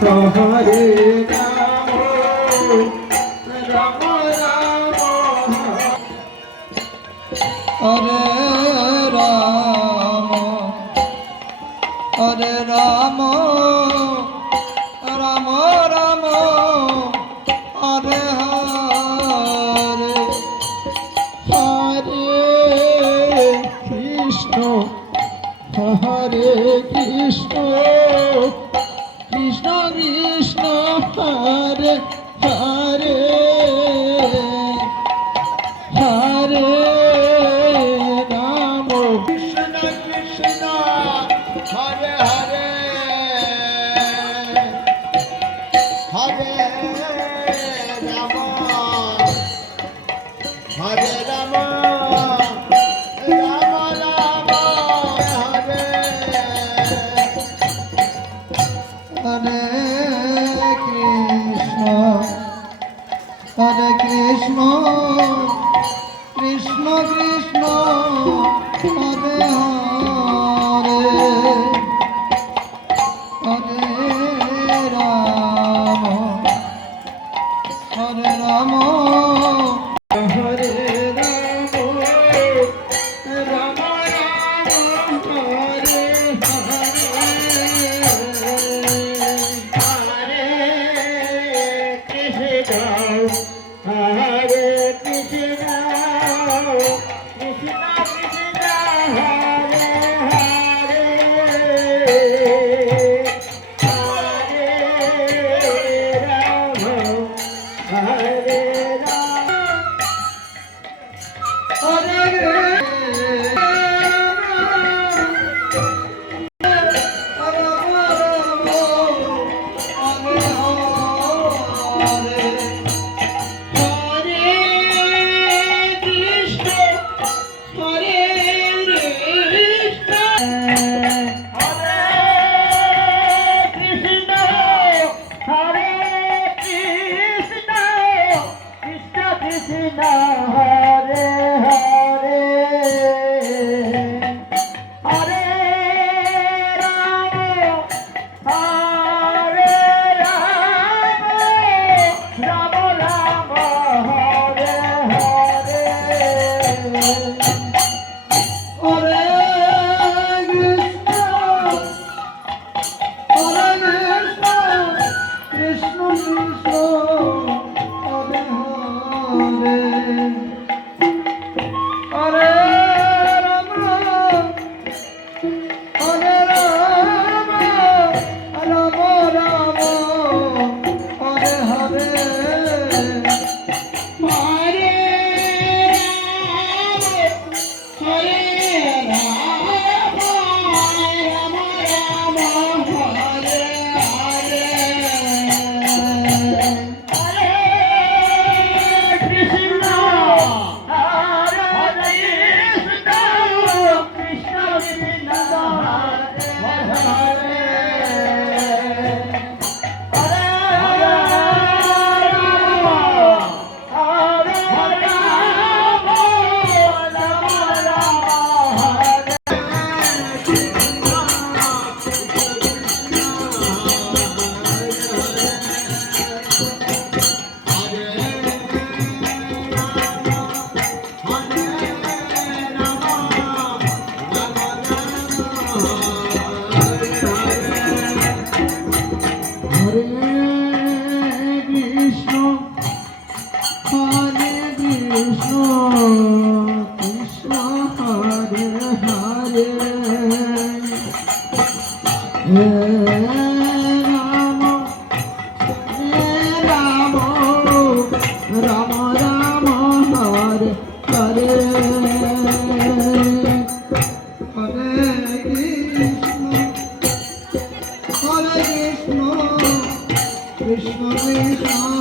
Hare Ram Ram Ram Hare Ram Hare Ram Ram Ram Hare Hare Hare Krishna Hare Krishna Krishna Krishna Hare Hare Hare Ram Krishna Krishna Hare Hare Hare Ram Hare Ram Ram Ram Hare Hare Krishna Krishna Krishna Hare Hare Hare Ram Hare Ram Hare Ram Ram Ram Hare Hare Krishna Hare Krishna Krishna Krishna Hare Hare Hare Ram Hare Ram Hare Krishna Krishna